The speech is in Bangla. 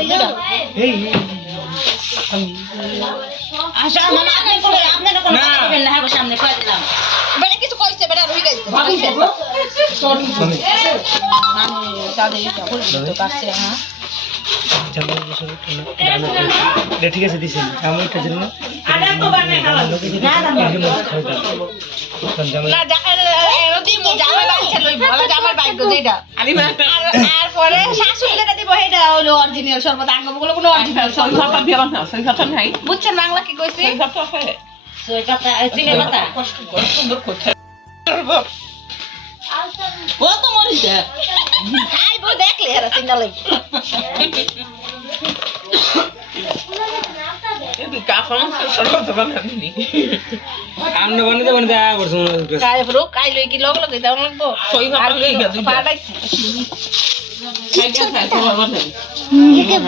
এই আশা মামা আপনি কোনো কথা বলবেন না, হ্যাঁ সামনে কই দিলাম বেটা কিছু কইছে বেটা রই গেছে আমি তাদের এটা বলছি তো কাছে হ্যাঁ ঠিক আছে দিছেন আমি একটা জন্য না জামাই বাচ্চা লইব জামার বাইক যেটা আর পরে শাশুড়িটা দিব এটা হলো অরিজিনাল শরবত আঙ্গবগুলো কোনো অরিজিনাল শরবত নাই বুঝছেন বাংলা কি কইছে সই পাতা চিনি পাতা সুন্দর করছে ও তো মরিস খাইবো দেখলে এরা চিন্তা লইব আমরা বানাতে বানাতে আয়া করছো কাই ফ্রো কাই লই কি লগ লগ দাও লাগবো সই ভাত লই গেছে পাড়াইছি